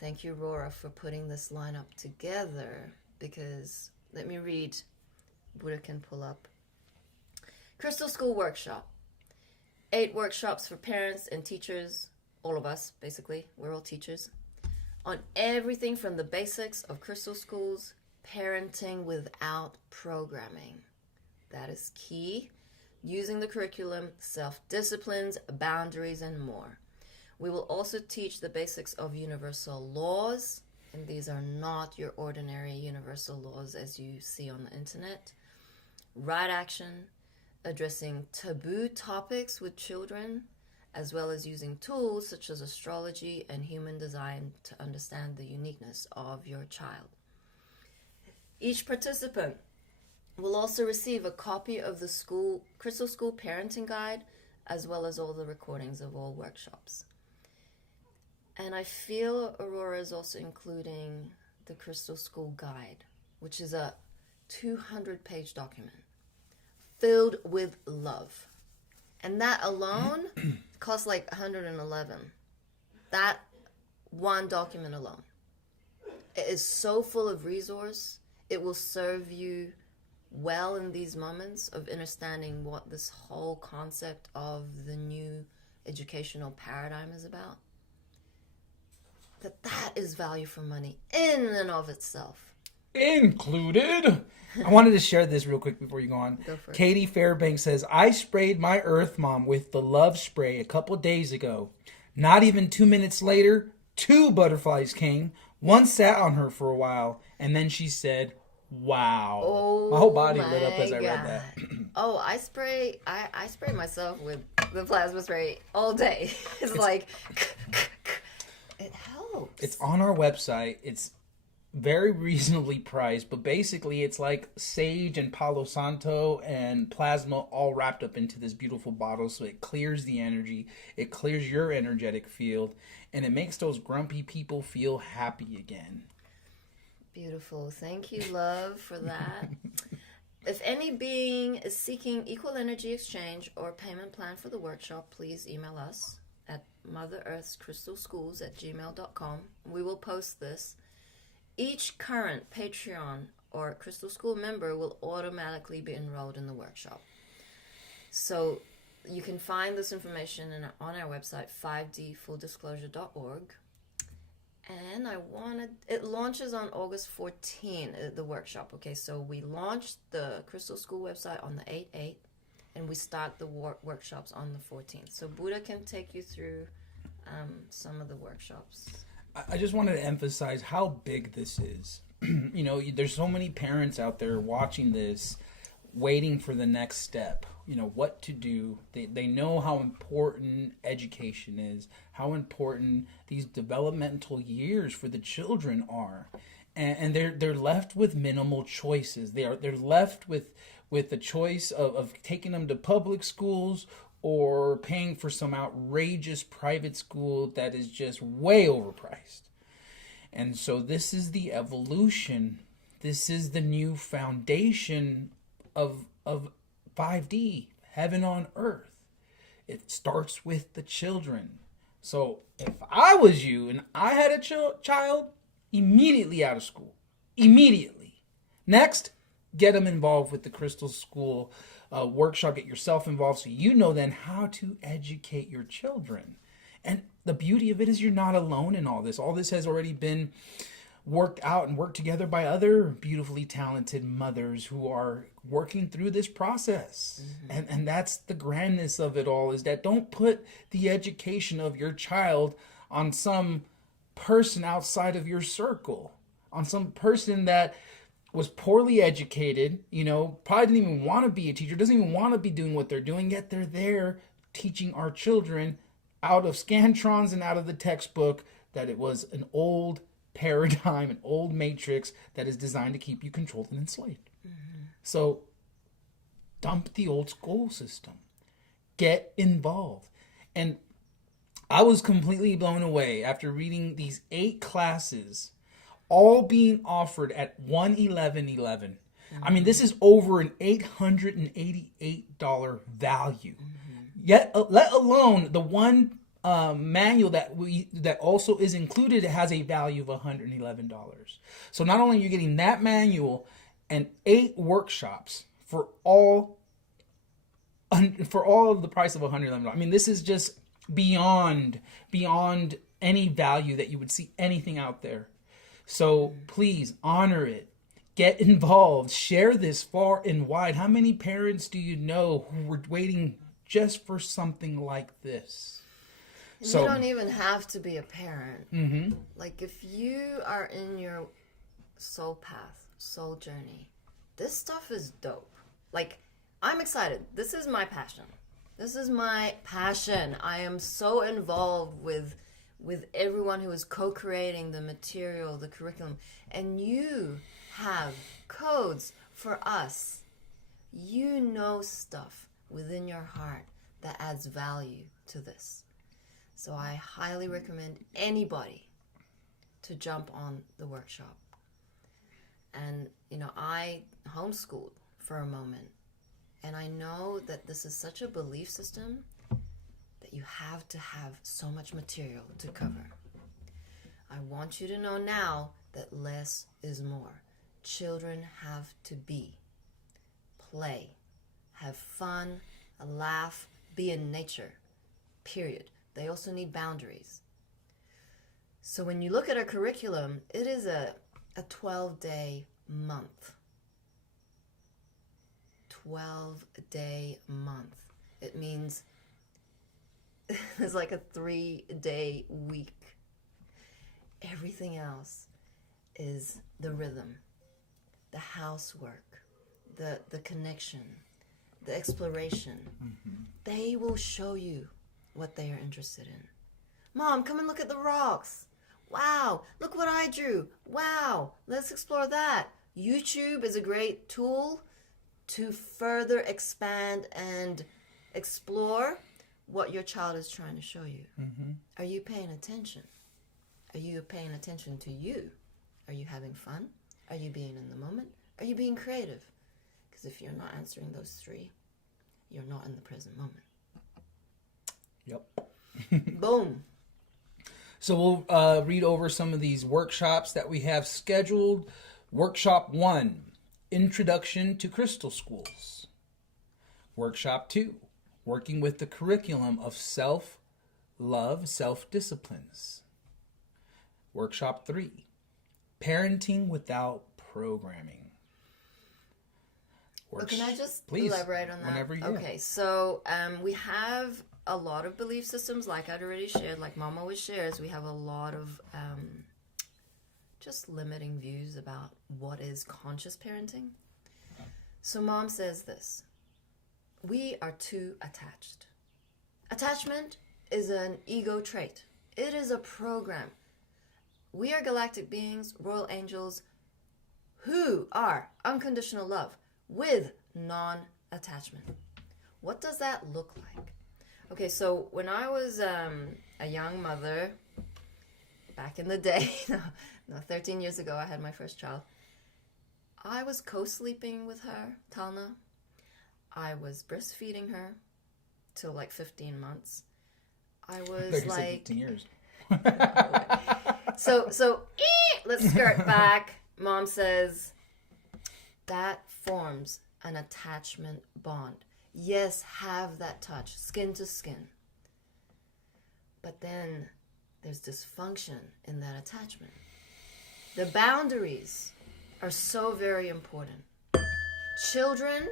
Thank you, Aurora, for putting this lineup together, because let me read. Buddha can pull up. Crystal School Workshop. 8 workshops for parents and teachers, all of us, basically. We're all teachers. On everything from the basics of Crystal Schools, parenting without programming. That is key. Using the curriculum, self-disciplines, boundaries, and more. We will also teach the basics of universal laws, and these are not your ordinary universal laws as you see on the internet. Right action, addressing taboo topics with children, as well as using tools such as astrology and human design to understand the uniqueness of your child. Each participant will also receive a copy of the Crystal School Parenting Guide, as well as all the recordings of all workshops. And I feel Aurora is also including the Crystal School Guide, which is a 200-page document filled with love. And that alone costs like $111. That one document alone. It is so full of resource. It will serve you well in these moments of understanding what this whole concept of the new educational paradigm is about. That is value for money in and of itself. Included. I wanted to share this real quick before you go on. Go for it. Katie Fairbanks says, I sprayed my Earth Mom with the love spray a couple days ago. Not even 2 minutes later, 2 butterflies came. One sat on her for a while, and then she said, wow. Oh, my whole body lit up as I read that. Oh, I spray myself with the plasma spray all day. It's like, it helps. It's on our website. It's very reasonably priced, but basically it's like sage and Palo Santo and plasma all wrapped up into this beautiful bottle, so it clears the energy, it clears your energetic field, and it makes those grumpy people feel happy again. Beautiful. Thank you, love, for that. If any being is seeking equal energy exchange or payment plan for the workshop, please email us at motherearthscrystalschools@gmail.com. We will post this. Each current Patreon or Crystal School member will automatically be enrolled in the workshop. So you can find this information on our website, 5dfulldisclosure.org. And it launches on August 14, the workshop. Okay, so we launched the Crystal School website on the 8/8, and we start the workshops on the 14th. So Buddha can take you through some of the workshops. I just wanted to emphasize how big this is. You know, there's so many parents out there watching this, waiting for the next step. You know, what to do. They know how important education is, how important these developmental years for the children are. And they're left with minimal choices. They're left with the choice of taking them to public schools or paying for some outrageous private school that is just way overpriced. And so this is the evolution. This is the new foundation of 5D, heaven on earth. It starts with the children. So if I was you and I had a child, immediately out of school. Immediately. Next, get them involved with the Crystal School workshop. Get yourself involved so you know then how to educate your children. And the beauty of it is you're not alone in all this. All this has already been worked out and worked together by other beautifully talented mothers who are working through this process. And that's the grandness of it all, is that don't put the education of your child on some person outside of your circle, on some person that was poorly educated, you know, probably didn't even want to be a teacher, doesn't even want to be doing what they're doing, yet they're there teaching our children out of Scantrons and out of the textbook that it was an old paradigm, an old matrix that is designed to keep you controlled and enslaved. So dump the old school system. Get involved. And I was completely blown away after reading these 8 classes, all being offered at $111.11. I mean, this is over an $888 value. Yet, let alone the one manual that also is included, it has a value of $111. So not only are you getting that manual and 8 workshops for all of the price of $111. I mean, this is just beyond any value that you would see anything out there. So please honor it. Get involved. Share this far and wide. How many parents do you know who were waiting just for something like this? So, you don't even have to be a parent. Like, if you are in your soul path, soul journey, this stuff is dope. Like, I'm excited. This is my passion. I am so involved with everyone who is co-creating the material, the curriculum. And you have codes for us. You know stuff within your heart that adds value to this. So I highly recommend anybody to jump on the workshop. And, you know, I homeschooled for a moment. And I know that this is such a belief system that you have to have so much material to cover. I want you to know now that less is more. Children have to be, play, have fun, laugh, be in nature, period. They also need boundaries. So when you look at our curriculum, it is a 12-day month. 12-day month. It means it's like a 3-day week. Everything else is the rhythm, the housework, the connection, the exploration. They will show you what they are interested in. Mom, come and look at the rocks. Wow, look what I drew. Wow, let's explore that. YouTube is a great tool to further expand and explore what your child is trying to show you. Are you paying attention? Are you paying attention to you? Are you having fun? Are you being in the moment? Are you being creative? Because if you're not answering those three, you're not in the present moment. Yep. Boom. So we'll read over some of these workshops that we have scheduled. Workshop 1, Introduction to Crystal Schools. Workshop 2, Working with the Curriculum of Self-Love, Self-Disciplines. Workshop 3, Parenting Without Programming. Can I just Please, elaborate on that? whenever you Okay, so we have a lot of belief systems, like I'd already shared, like Mom always shares. We have a lot of just limiting views about what is conscious parenting. So Mom says this: we are too attached. Attachment is an ego trait. It is a program. We are galactic beings, royal angels, who are unconditional love with non-attachment. What does that look like? Okay, so when I was a young mother, back in the day, 13 years ago, I had my first child. I was co-sleeping with her, Talna. I was breastfeeding her till like 15 months. I was like 15 years. So let's skirt back. Mom says that forms an attachment bond. Yes, have that touch, skin to skin. But then there's dysfunction in that attachment. The boundaries are so very important. Children,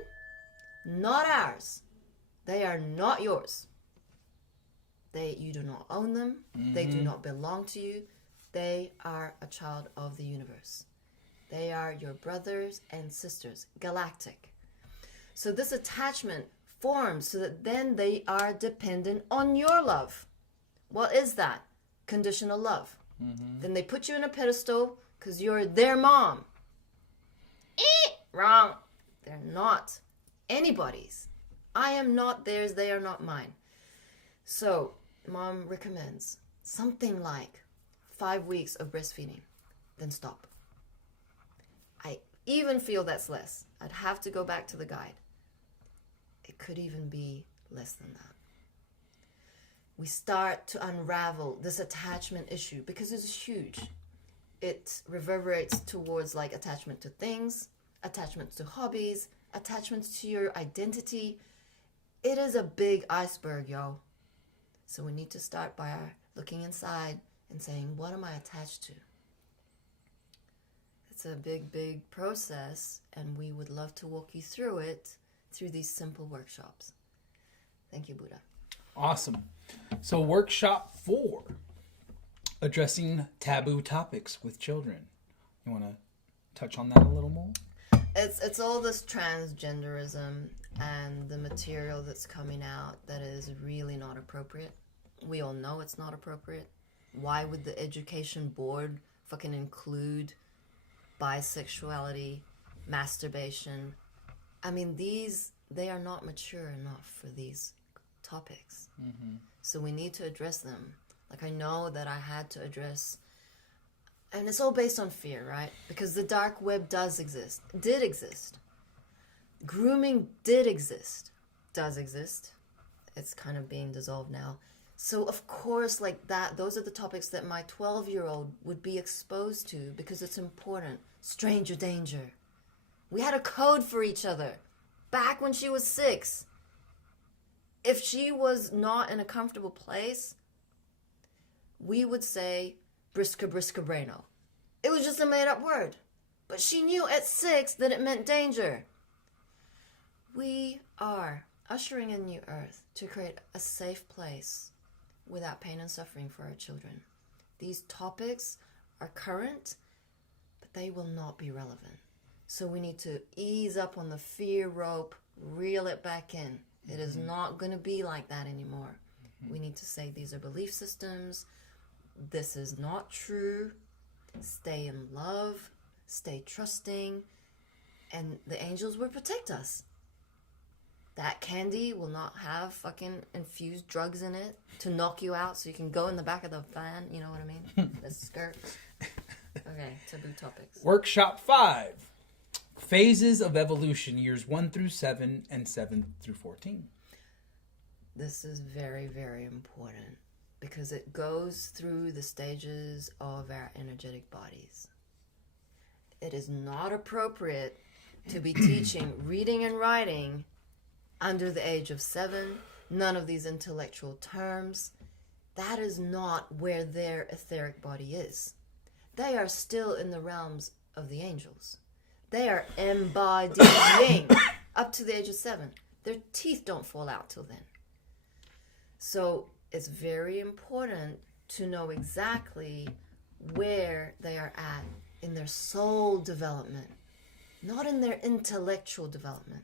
not ours. They are not yours. You do not own them. Mm-hmm. They do not belong to you. They are a child of the universe. They are your brothers and sisters, galactic. So this attachment forms so that then they are dependent on your love. What is that? Conditional love. Mm-hmm. Then they put you in a pedestal because you're their mom. Wrong. They're not anybody's. I am not theirs. They are not mine. So Mom recommends something like 5 weeks of breastfeeding, then stop. I even feel that's less. I'd have to go back to the guide. It could even be less than that. We start to unravel this attachment issue because it's huge. It reverberates towards like attachment to things, attachments to hobbies, attachments to your identity. It is a big iceberg, yo. So we need to start by looking inside and saying, what am I attached to? It's a big, big process, and we would love to walk you through it through these simple workshops. Thank you, Buddha. Awesome. So workshop 4, addressing taboo topics with children. You want to touch on that a little more? It's all this transgenderism and the material that's coming out that is really not appropriate. We all know it's not appropriate. Why would the education board fucking include bisexuality, masturbation? I mean, they are not mature enough for these topics. Mm-hmm. So we need to address them. Like, I know that I had to address, and it's all based on fear, right? Because the dark web did exist. Grooming did exist, does exist. It's kind of being dissolved now. So of course, like that, those are the topics that my 12-year-old would be exposed to because it's important. Stranger danger. We had a code for each other back when she was 6. If she was not in a comfortable place, we would say briska briska brano. It was just a made-up word. But she knew at 6 that it meant danger. We are ushering in new earth to create a safe place without pain and suffering for our children. These topics are current, but they will not be relevant. So we need to ease up on the fear rope, reel it back in. It is not going to be like that anymore. Mm-hmm. We need to say these are belief systems. This is not true. Stay in love. Stay trusting. And the angels will protect us. That candy will not have fucking infused drugs in it to knock you out so you can go in the back of the van. You know what I mean? The skirt. Okay, taboo topics. Workshop 5. Phases of evolution, years 1 through 7 and 7 through 14. This is very, very important because it goes through the stages of our energetic bodies. It is not appropriate to be teaching reading and writing under the age of 7. None of these intellectual terms. That is not where their etheric body is. They are still in the realms of the angels. They are embodying up to the age of 7. Their teeth don't fall out till then. So it's very important to know exactly where they are at in their soul development, not in their intellectual development.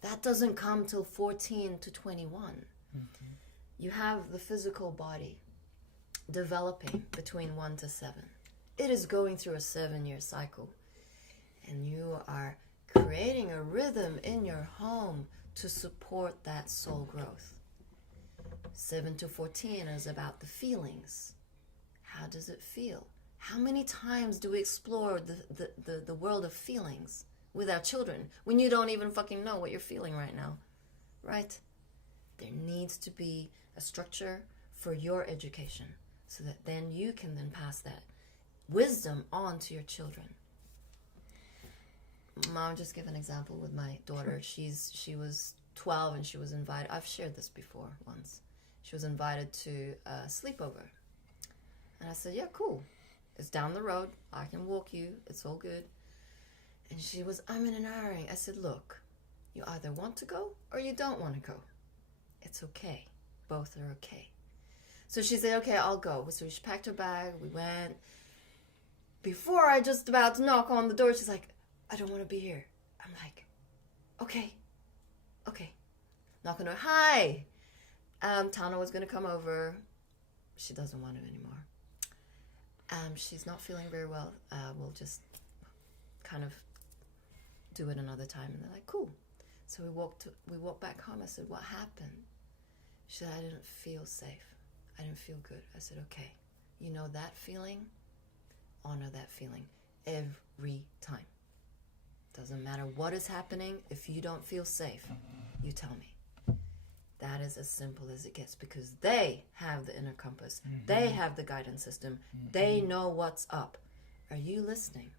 That doesn't come till 14 to 21. Mm-hmm. You have the physical body developing between 1 to 7. It is going through a 7-year cycle. And you are creating a rhythm in your home to support that soul growth. 7 to 14 is about the feelings. How does it feel? How many times do we explore the world of feelings with our children when you don't even fucking know what you're feeling right now? Right? There needs to be a structure for your education so that then you can then pass that wisdom on to your children. Mom, just give an example with my daughter. She was 12 and she was invited. I've shared this before once. She was invited to a sleepover. And I said, yeah, cool. It's down the road. I can walk you. It's all good. And she was, I'm in an hurry. I said, look, you either want to go or you don't want to go. It's okay. Both are okay. So she said, okay, I'll go. So she packed her bag. We went. Before I just about to knock on the door, she's like, I don't want to be here. I'm like, okay. Knock on the door. Hi. Tana was going to come over. She doesn't want to anymore. She's not feeling very well. We'll just kind of do it another time. And they're like, cool. So we walked back home. I said, what happened? She said, I didn't feel safe. I didn't feel good. I said, okay. You know that feeling? Honor that feeling every time. Doesn't matter what is happening. If you don't feel safe, you tell me. That is as simple as it gets because they have the inner compass. Mm-hmm. They have the guidance system. Mm-hmm. They know what's up. Are you listening?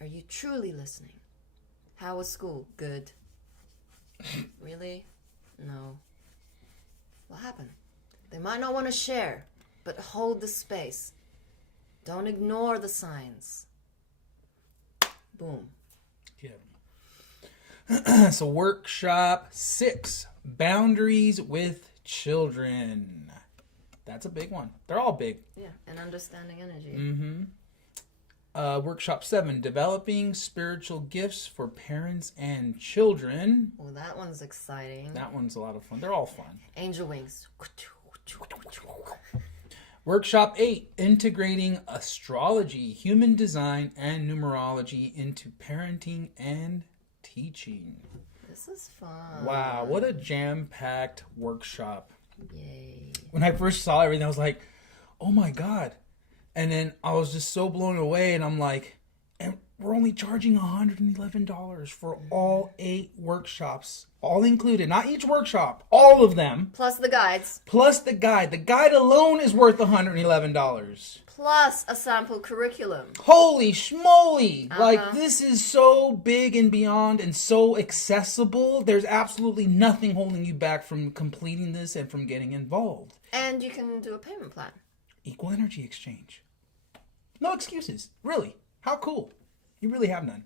Are you truly listening? How was school? Good. Really? No. What happened? They might not want to share, but hold the space. Don't ignore the signs. Boom. Yeah. So workshop 6, boundaries with children. That's a big one. They're all big. Yeah, and understanding energy. Mm-hmm. Workshop 7, developing spiritual gifts for parents and children. Well, that one's exciting. That one's a lot of fun. They're all fun. Angel wings. Workshop 8, integrating astrology, human design, and numerology into parenting and teaching. This is fun. Wow, what a jam-packed workshop. Yay. When I first saw everything, I was like, oh my God. And then I was just so blown away, and I'm like, and we're only charging $111 for all 8 workshops. All included, not each workshop, all of them. Plus the guides. Plus the guide. The guide alone is worth $111. Plus a sample curriculum. Holy schmoly. Like, this is so big and beyond and so accessible. There's absolutely nothing holding you back from completing this and from getting involved. And you can do a payment plan. Equal energy exchange. No excuses. Really. How cool. You really have none.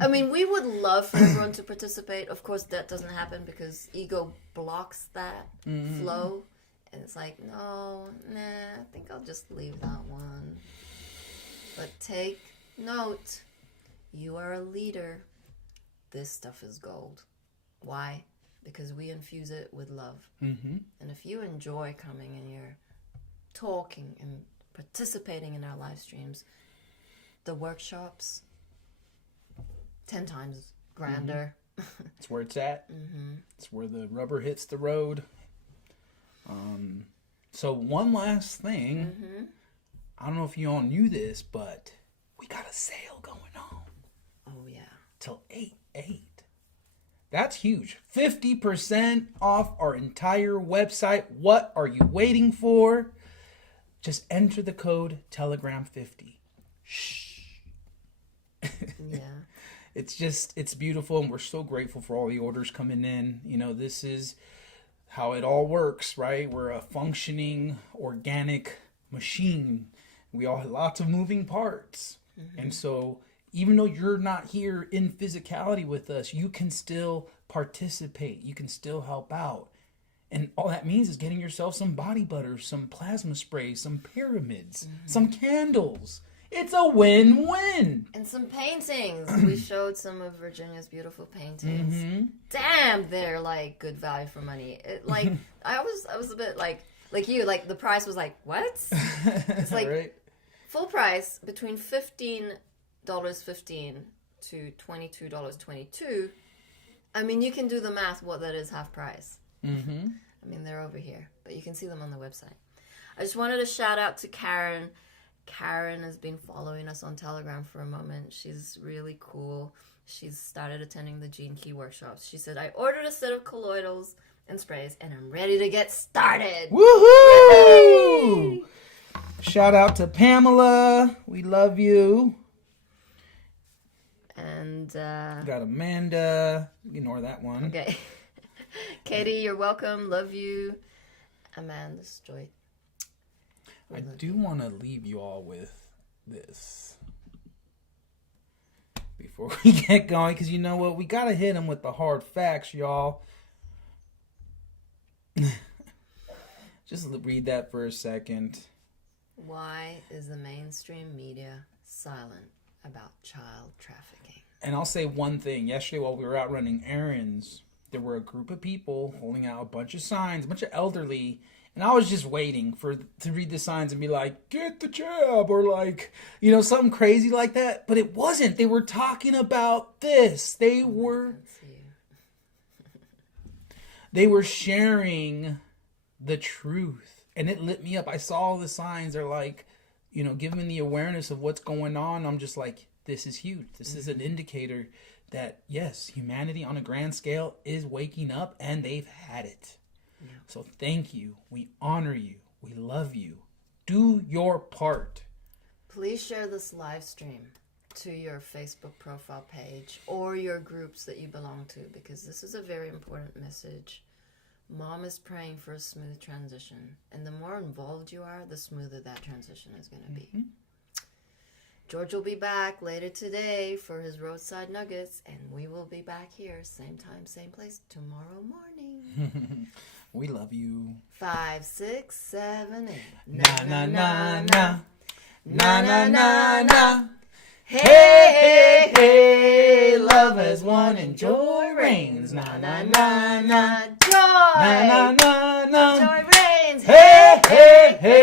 I mean, we would love for everyone to participate. Of course, that doesn't happen because ego blocks that flow. And it's like, no, I think I'll just leave that one. But take note. You are a leader. This stuff is gold. Why? Because we infuse it with love. Mm-hmm. And if you enjoy coming and you're talking and participating in our live streams, the workshops, 10 times grander. Mm-hmm. It's where it's at. Mm-hmm. It's where the rubber hits the road. So one last thing. Mm-hmm. I don't know if you all knew this, but we got a sale going on. Oh, yeah. Till 8/8. That's huge. 50% off our entire website. What are you waiting for? Just enter the code Telegram50. Shh. Yeah. It's beautiful, and we're so grateful for all the orders coming in. You know, this is how it all works, right? We're a functioning, organic machine. We all have lots of moving parts. And so even though you're not here in physicality with us, you can still participate. You can still help out. And all that means is getting yourself some body butter, some plasma sprays, some pyramids, some candles. It's a win-win. And some paintings. We showed some of Virginia's beautiful paintings. Damn, they're like good value for money. I was a bit like you, like the price was like, what? It's like right? full price between $15.15 to $22.22. I mean, you can do the math what that is half price. I mean, they're over here, but you can see them on the website. I just wanted to shout out to Karen. Karen has been following us on Telegram for a moment. She's really cool. She's started attending the Gene Key workshops. She said, I ordered a set of colloidals and sprays, and I'm ready to get started. Woohoo! Yay! Shout out to Pamela. We love you. And got Amanda. Ignore that one. Okay. Katie, you're welcome. Love you. Amanda's joy. I do want to leave you all with this before we get going, because you know what? We got to hit them with the hard facts, y'all. Just read that for a second. Why is the mainstream media silent about child trafficking? And I'll say one thing. Yesterday while we were out running errands, there were a group of people holding out a bunch of signs, a bunch of elderly. And I was just waiting to read the signs and be like, get the jab, or like, you know, something crazy like that. But it wasn't. They were talking about this. They were sharing the truth. And it lit me up. I saw all the signs. They're like, you know, giving the awareness of what's going on. I'm just like, this is huge. This is an indicator that, yes, humanity on a grand scale is waking up, and they've had it. Yeah. So thank you. We honor you. We love you. Do your part. Please share this live stream to your Facebook profile page or your groups that you belong to, because this is a very important message. Mom is praying for a smooth transition, and the more involved you are, the smoother that transition is going to be. George will be back later today for his roadside nuggets, and we will be back here same time, same place tomorrow morning. We love you. 5, 6, 7, 8. Na na na na. Na na na na. Hey, hey, Hey, love has won and joy reigns. Na na na na. Joy. Na na na na. Joy reigns. Hey, hey, hey.